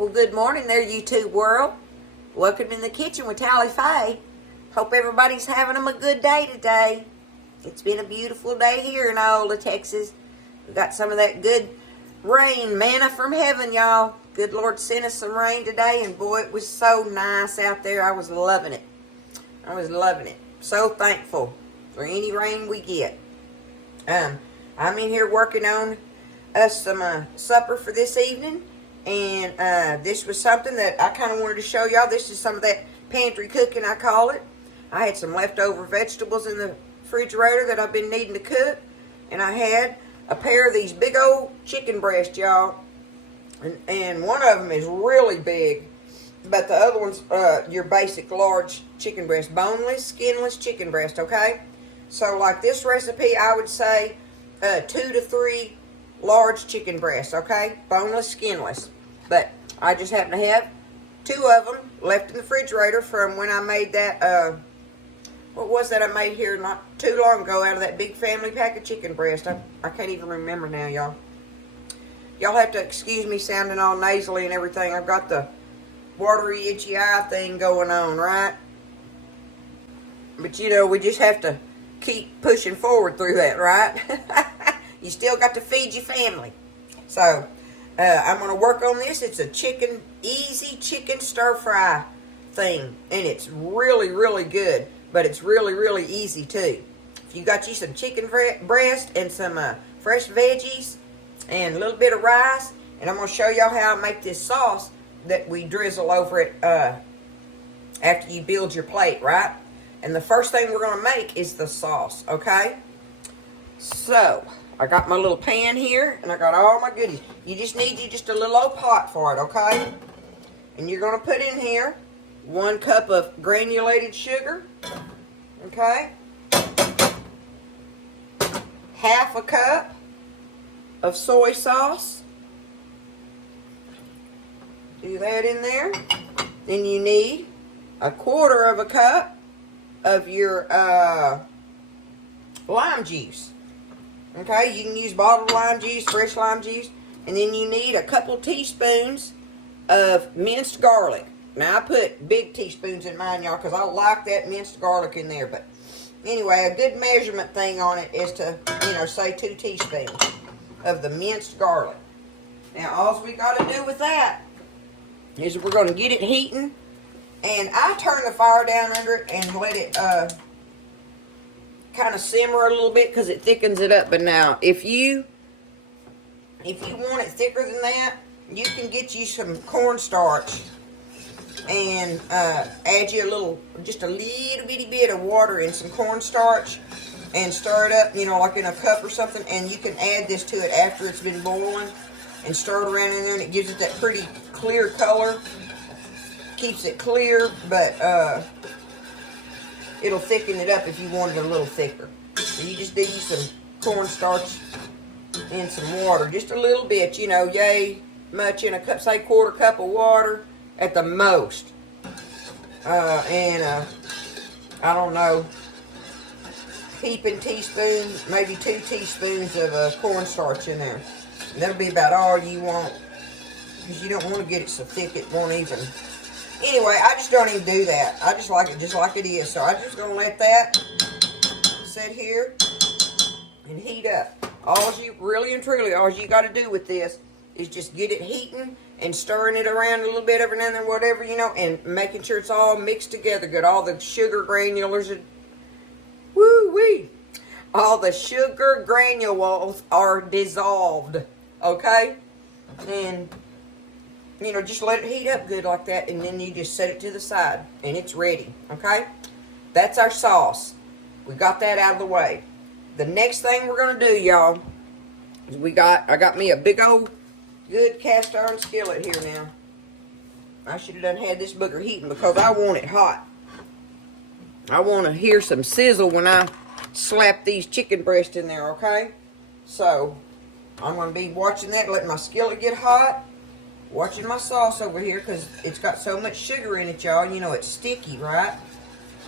Well, good morning there, YouTube world. Welcome in the kitchen with Tally Faye. Hope everybody's having them a good day today. It's been a beautiful day here in Ola, Texas. We got some of that good rain, manna from heaven, y'all. Good Lord sent us some rain today, and boy, it was so nice out there. I was loving it. So thankful for any rain we get. I'm in here working on us some supper for this evening. And this was something that I kind of wanted to show y'all. This is some of that pantry cooking, I call it. I had some leftover vegetables in the refrigerator that I've been needing to cook. And I had a pair of these big old chicken breasts, y'all. And one of them is really big. But the other one's your basic large chicken breast. Boneless, skinless chicken breast, okay? So like this recipe, I would say 2 to 3 large chicken breasts, okay? Boneless, skinless. But I just happen to have 2 of them left in the refrigerator from when I made that, what was that I made here not too long ago out of that big family pack of chicken breast. I can't even remember now, y'all. Y'all have to excuse me sounding all nasally and everything. I've got the watery, itchy eye thing going on, right? But, you know, we just have to keep pushing forward through that, right? You still got to feed your family. So, I'm going to work on this. It's a easy chicken stir fry thing. And it's really, really good. But it's really, really easy too. If you got you some chicken breast and some fresh veggies and a little bit of rice. And I'm going to show y'all how I make this sauce that we drizzle over it after you build your plate, right? And the first thing we're going to make is the sauce, okay? So, I got my little pan here, and I got all my goodies. You just need just a little old pot for it, okay? And you're going to put in here 1 cup of granulated sugar, okay? 1/2 cup of soy sauce. Do that in there. Then you need 1/4 cup of your lime juice. Okay, you can use bottled lime juice, fresh lime juice. And then you need a couple teaspoons of minced garlic. Now, I put big teaspoons in mine, y'all, because I like that minced garlic in there. But anyway, a good measurement thing on it is to, you know, say 2 teaspoons of the minced garlic. Now, all we got to do with that is we're going to get it heating. And I turn the fire down under it and let it kind of simmer a little bit because it thickens it up. But now, if you want it thicker than that, you can get you some cornstarch and add you just a little bitty bit of water and some cornstarch and stir it up, you know, like in a cup or something. And you can add this to it after it's been boiling and stir it around in there, and it gives it that pretty clear color. Keeps it clear, but it'll thicken it up if you want it a little thicker. So you just do some cornstarch and some water, just a little bit, you know, yay much in a cup, say 1/4 cup of water at the most. I don't know, heaping teaspoon, maybe 2 teaspoons of cornstarch in there. And that'll be about all you want, because you don't want to get it so thick it won't even. Anyway, I just don't even do that. I just like it just like it is. So I'm just going to let that sit here and heat up. All you got to do with this is just get it heating and stirring it around a little bit every now and then, whatever, you know, and making sure it's all mixed together good. All the sugar granules are, woo-wee. All the sugar granules are dissolved, okay? And you know, just let it heat up good like that, and then you just set it to the side, and it's ready, okay? That's our sauce. We got that out of the way. The next thing we're going to do, y'all, is I got me a big old good cast iron skillet here now. I should have had this booger heating because I want it hot. I want to hear some sizzle when I slap these chicken breasts in there, okay? So, I'm going to be watching that, letting my skillet get hot. Watching my sauce over here because it's got so much sugar in it, y'all. You know, it's sticky, right?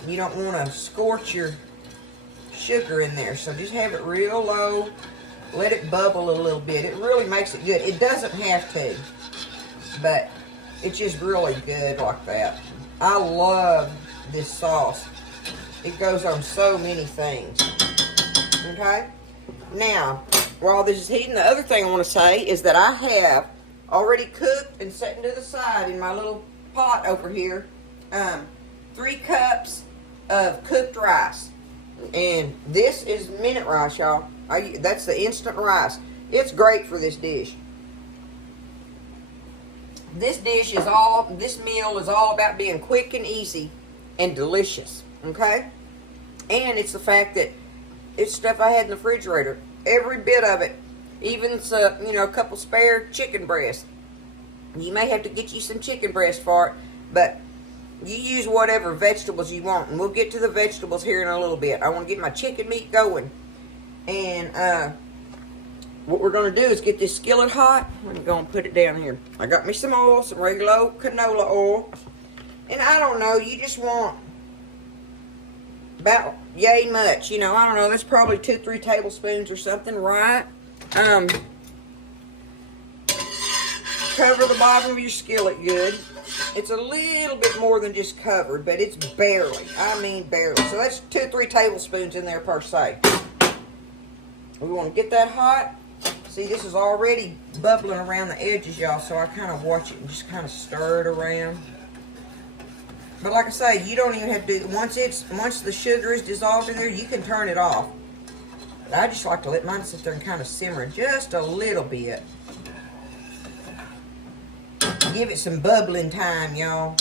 You don't want to scorch your sugar in there. So just have it real low. Let it bubble a little bit. It really makes it good. It doesn't have to. But It's just really good like that. I love this sauce. It goes on so many things. Okay? Now, while this is heating, the other thing I want to say is that I have already cooked and set to the side in my little pot over here 3 cups of cooked rice. And this is minute rice, y'all. That's the instant rice. It's great for this dish. This meal is all about being quick and easy and delicious, okay? And it's the fact that it's stuff I had in the refrigerator. Every bit of it. Even a couple spare chicken breasts. You may have to get you some chicken breast for it, but you use whatever vegetables you want. And we'll get to the vegetables here in a little bit. I want to get my chicken meat going. And what we're going to do is get this skillet hot. I'm going to put it down here. I got me some oil, some regular old canola oil. And I don't know, you just want about yay much. I don't know, that's probably 2-3 tablespoons or something, right? Cover the bottom of your skillet good. It's a little bit more than just covered, but it's barely. I mean barely. So that's 2-3 tablespoons in there per se. We want to get that hot. See, this is already bubbling around the edges, y'all, so I kind of watch it and just kind of stir it around. But like I say, you don't even have to do it. Once the sugar is dissolved in there, you can turn it off. But I just like to let mine sit there and kind of simmer just a little bit. Give it some bubbling time, y'all.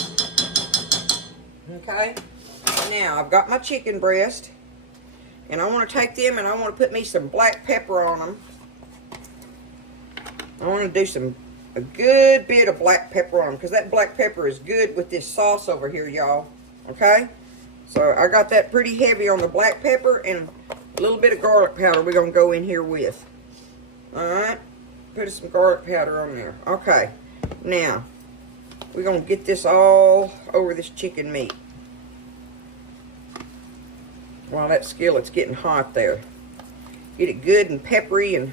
Okay? Now, I've got my chicken breast. And I want to take them and I want to put me some black pepper on them. I want to do a good bit of black pepper on them, because that black pepper is good with this sauce over here, y'all. Okay? So I got that pretty heavy on the black pepper, and a little bit of garlic powder we're going to go in here with. Alright? Put some garlic powder on there. Okay. Now, we're going to get this all over this chicken meat. While that skillet's getting hot there. Get it good and peppery and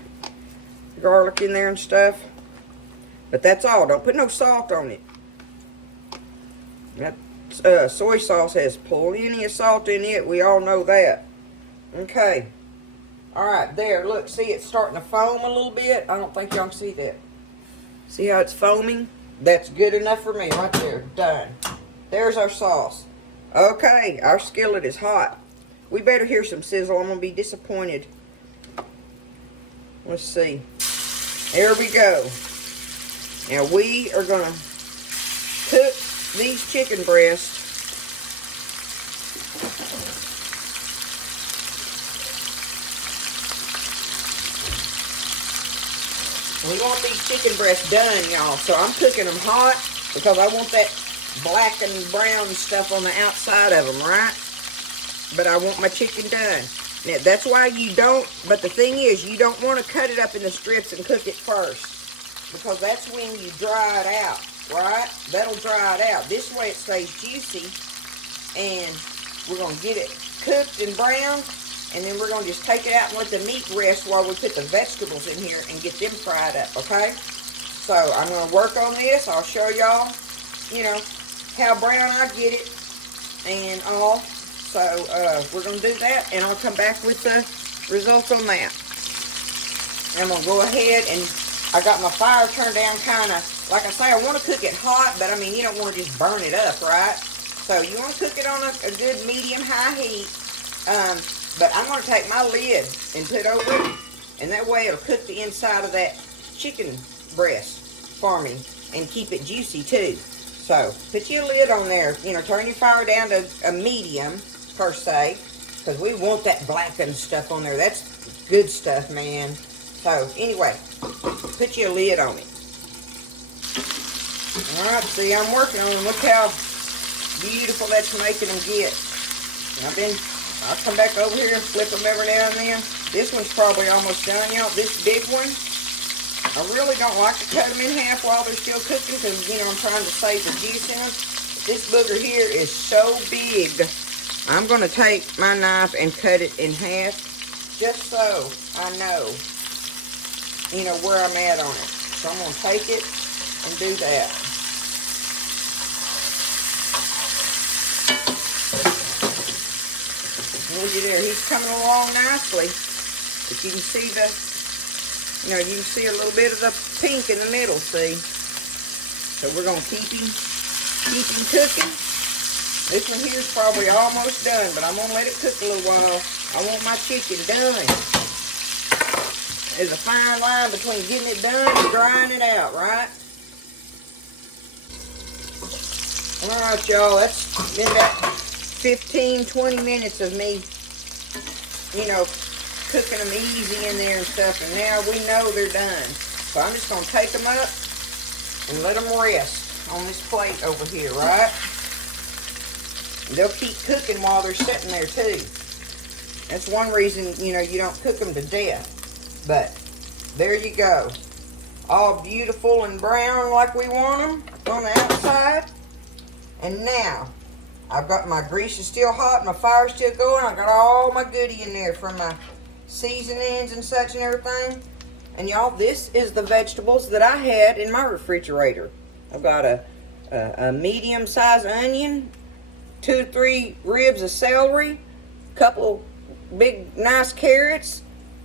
garlic in there and stuff. But that's all. Don't put no salt on it. That soy sauce has plenty of salt in it. We all know that. Okay. Alright, there. Look, see it's starting to foam a little bit. I don't think y'all can see that. See how it's foaming? That's good enough for me right there. Done. There's our sauce. Okay, our skillet is hot. We better hear some sizzle. I'm going to be disappointed. Let's see. There we go. Now we are going to cook these chicken breasts. We want these chicken breasts done, y'all. So I'm cooking them hot because I want that black and brown stuff on the outside of them, right? But I want my chicken done. Now, that's why you don't, but the thing is, you don't want to cut it up in the strips and cook it first. Because that's when you dry it out, right? That'll dry it out. This way it stays juicy. And we're going to get it cooked and browned. And then we're going to just take it out and let the meat rest while we put the vegetables in here and get them fried up, okay? So, I'm going to work on this. I'll show y'all, how brown I get it and all. So, we're going to do that, and I'll come back with the results on that. I'm going to go ahead, and I got my fire turned down kind of, like I say, I want to cook it hot, but, I mean, you don't want to just burn it up, right? So, you want to cook it on a good medium-high heat, but I'm going to take my lid and put over it, and that way it'll cook the inside of that chicken breast for me, and keep it juicy, too. So, put your lid on there, turn your fire down to a medium, per se, because we want that blackened stuff on there. That's good stuff, man. So, anyway, put your lid on it. Alright, see, I'm working on them. Look how beautiful that's making them get. I'll come back over here and flip them every now and then. This one's probably almost done, y'all. This big one, I really don't like to cut them in half while they're still cooking because, I'm trying to save the juice in them. This booger here is so big. I'm going to take my knife and cut it in half just so I know, where I'm at on it. So I'm going to take it and do that. Look at there, he's coming along nicely. But you can see you can see a little bit of the pink in the middle, see? So we're gonna keep him cooking. This one here is probably almost done, but I'm gonna let it cook a little while. I want my chicken done. There's a fine line between getting it done and drying it out, right? Alright, y'all, that's been about 15, 20 minutes of me, cooking them easy in there and stuff, and now we know they're done. So I'm just going to take them up and let them rest on this plate over here, right? And they'll keep cooking while they're sitting there, too. That's one reason, you don't cook them to death. But there you go. All beautiful and brown like we want them on the outside. And now, I've got my grease is still hot, my fire's still going. I got all my goodie in there from my seasonings and such and everything. And y'all, this is the vegetables that I had in my refrigerator. I've got a medium-sized onion, 2 to 3 ribs of celery, a couple big nice carrots,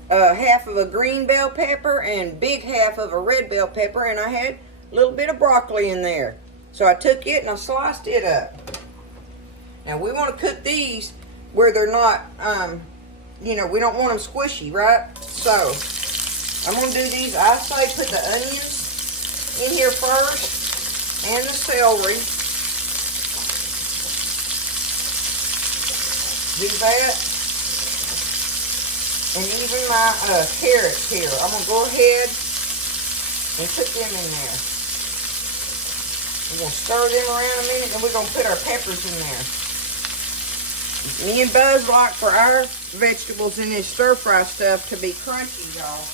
half of a green bell pepper, and big half of a red bell pepper, and I had a little bit of broccoli in there. So I took it and I sliced it up. Now we want to cook these where they're not, we don't want them squishy, right? So I'm going to do these. I say put the onions in here first and the celery. Do that. And even my carrots here. I'm going to go ahead and put them in there. We're going to stir them around a minute, and we're going to put our peppers in there. Me and Buzz like for our vegetables in this stir-fry stuff to be crunchy, y'all.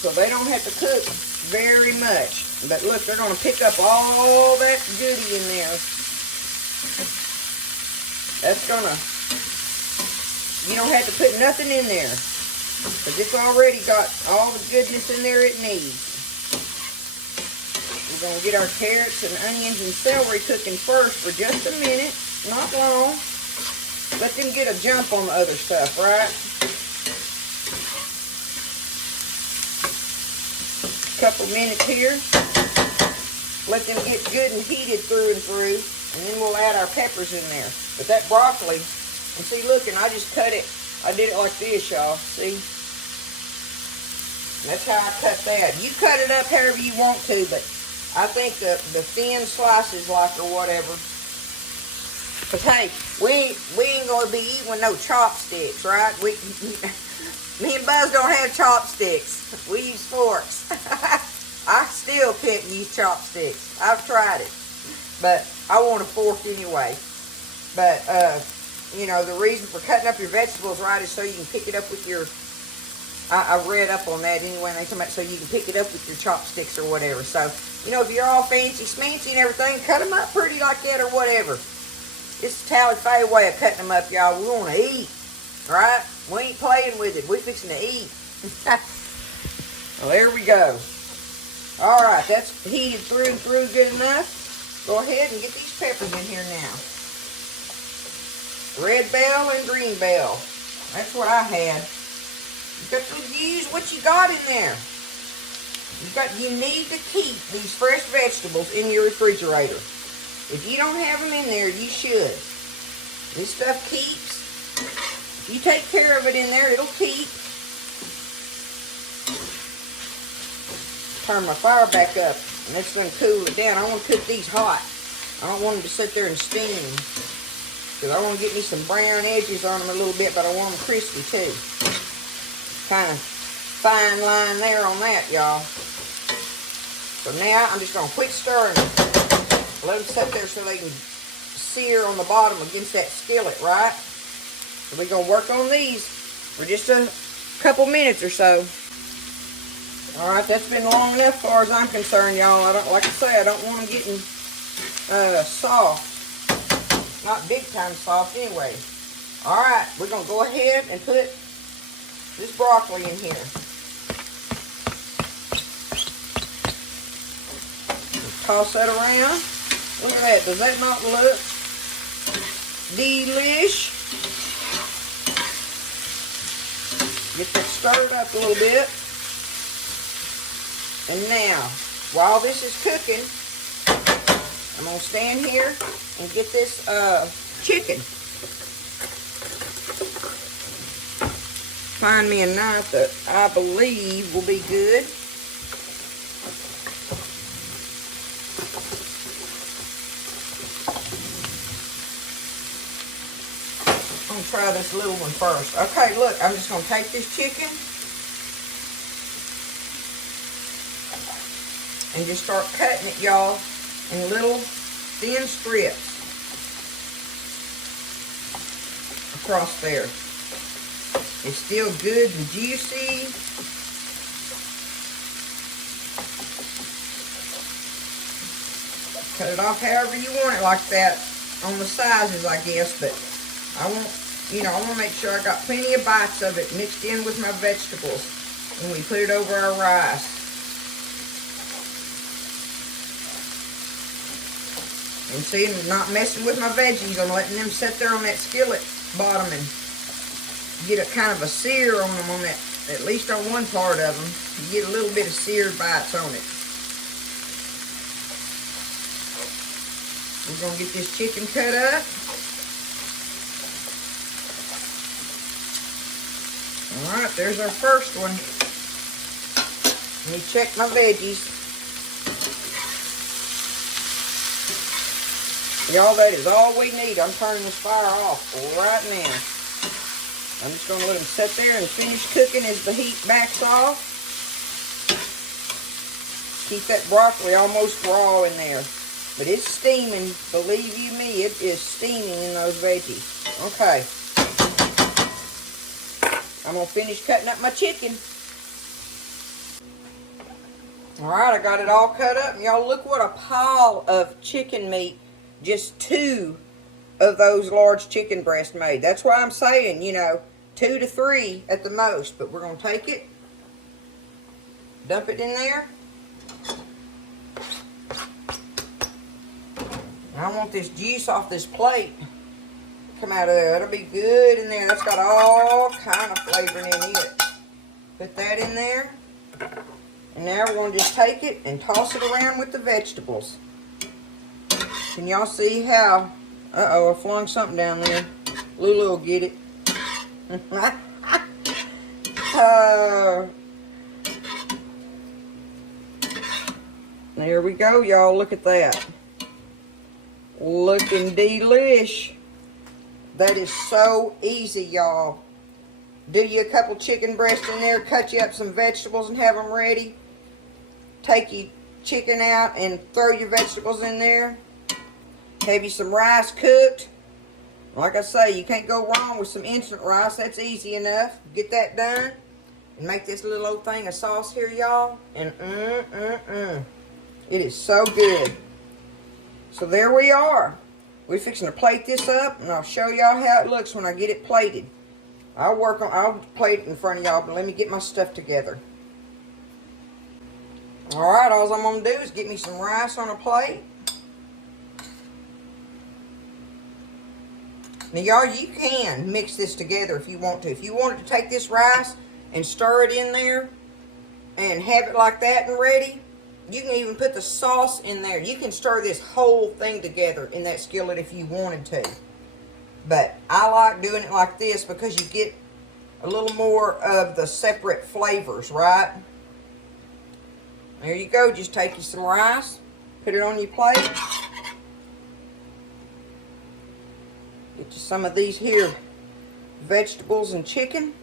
So they don't have to cook very much. But look, they're going to pick up all that goodie in there. That's going to... You don't have to put nothing in there. Because it's already got all the goodness in there it needs. We're going to get our carrots and onions and celery cooking first for just a minute. Not long. Let them get a jump on the other stuff, right? Couple minutes here. Let them get good and heated through and through. And then we'll add our peppers in there. But that broccoli, and see, look, and I just cut it. I did it like this, y'all. See? That's how I cut that. You cut it up however you want to, but I think the thin slices like or whatever. Because, hey, we ain't going to be eating with no chopsticks, right? Me and Buzz don't have chopsticks. We use forks. I still can't use chopsticks. I've tried it. But I want a fork anyway. But, the reason for cutting up your vegetables, right, is so you can pick it up with your... I read up on that anyway, and they come out so you can pick it up with your chopsticks or whatever. So, if you're all fancy smancy and everything, cut them up pretty like that or whatever. It's the Tally Faye way of cutting them up, y'all. We want to eat, right? We ain't playing with it. We're fixing to eat. Well, there we go. All right, that's heated through and through good enough. Go ahead and get these peppers in here now. Red bell and green bell. That's what I had. You got to use what you got in there. You need to keep these fresh vegetables in your refrigerator. If you don't have them in there, you should. This stuff keeps. If you take care of it in there, it'll keep. Turn my fire back up, and that's going to cool it down. I want to cook these hot. I don't want them to sit there and steam. Because I want to get me some brown edges on them a little bit, but I want them crispy too. Kind of fine line there on that, y'all. So now I'm just going to quit stirring them. Let them sit there so they can sear on the bottom against that skillet, right? So we're going to work on these for just a couple minutes or so. Alright, that's been long enough as far as I'm concerned, y'all. Like I say, I don't want them getting soft. Not big time soft anyway. Alright, we're going to go ahead and put this broccoli in here. toss that around. Look at that. Does that not look delish? Get that stirred up a little bit. And now, while this is cooking, I'm going to stand here and get this chicken. Find me a knife that I believe will be good. I'm going to try this little one first. Okay, look, I'm just going to take this chicken and just start cutting it, y'all, in little thin strips across there. It's still good and juicy. Cut it off however you want it, like that, on the sizes, I guess, but I want, I want to make sure I got plenty of bites of it mixed in with my vegetables when we put it over our rice. And see, I'm not messing with my veggies. I'm letting them sit there on that skillet bottom and get a kind of a sear on them on that, at least on one part of them. You get a little bit of seared bites on it. We're going to get this chicken cut up. Alright, there's our first one. Let me check my veggies. Y'all, that is all we need. I'm turning this fire off right now. I'm just going to let them sit there and finish cooking as the heat backs off. Keep that broccoli almost raw in there. But it's steaming. Believe you me, it is steaming in those veggies. Okay. I'm going to finish cutting up my chicken. Alright, I got it all cut up. And y'all, look what a pile of chicken meat just 2 of those large chicken breasts made. That's why I'm saying, 2 to 3 at the most. But we're going to take it, dump it in there. And I want this juice off this plate to come out of there. That'll be good in there. That's got all kind of flavoring in it. Put that in there. And now we're going to just take it and toss it around with the vegetables. Can y'all see how... Uh-oh, I flung something down there. Lulu will get it. There we go, y'all. Look at that. Looking delish. That is so easy, y'all. Do you a couple chicken breasts in there, cut you up some vegetables and have them ready. Take your chicken out and throw your vegetables in there. Have you some rice cooked. Like I say, you can't go wrong with some instant rice. That's easy enough. Get that done. And make this little old thing of sauce here, y'all. And it is so good. So there we are. We're fixing to plate this up, and I'll show y'all how it looks when I get it plated. I'll plate it in front of y'all, but let me get my stuff together. Alright, all I'm going to do is get me some rice on a plate. Now, y'all, you can mix this together if you want to. If you wanted to take this rice and stir it in there and have it like that and ready, you can even put the sauce in there. You can stir this whole thing together in that skillet if you wanted to. But I like doing it like this because you get a little more of the separate flavors, right? There you go. Just take you some rice, put it on your plate. Get you some of these here vegetables and chicken.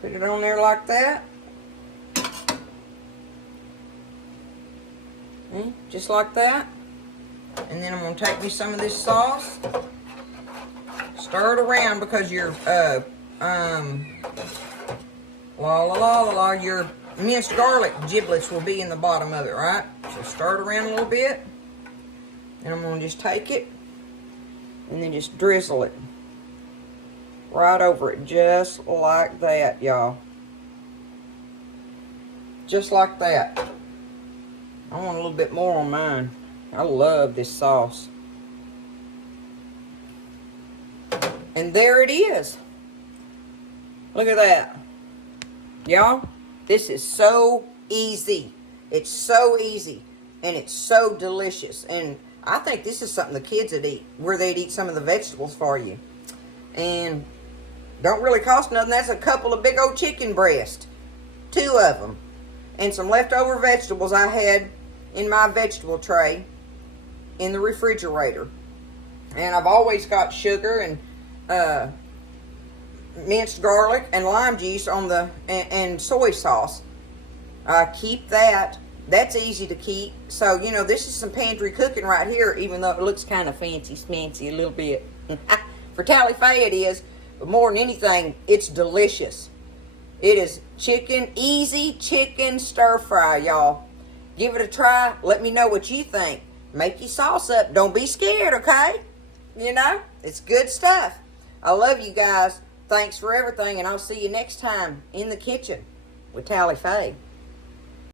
Put it on there like that. Just like that. And then I'm going to take me some of this sauce. Stir it around because your your minced garlic giblets will be in the bottom of it, right? So stir it around a little bit. And I'm going to just take it and then just drizzle it right over it, just like that, y'all. Just like that. I want a little bit more on mine. I love this sauce. And there it is. Look at that. Y'all, this is so easy. It's so easy. And it's so delicious. And I think this is something the kids would eat, where they'd eat some of the vegetables for you. And don't really cost nothing. That's a couple of big old chicken breasts. 2 of them. And some leftover vegetables I had in my vegetable tray in the refrigerator. And I've always got sugar and minced garlic and lime juice on the and soy sauce. I keep that. That's easy to keep. So, you know, this is some pantry cooking right here, even though it looks kind of fancy a little bit. For Tally Faye it is, but more than anything, it's delicious. It is easy chicken stir fry, y'all. Give it a try. Let me know what you think. Make your sauce up. Don't be scared, okay? You know, it's good stuff. I love you guys. Thanks for everything, and I'll see you next time in the kitchen with Tally Faye.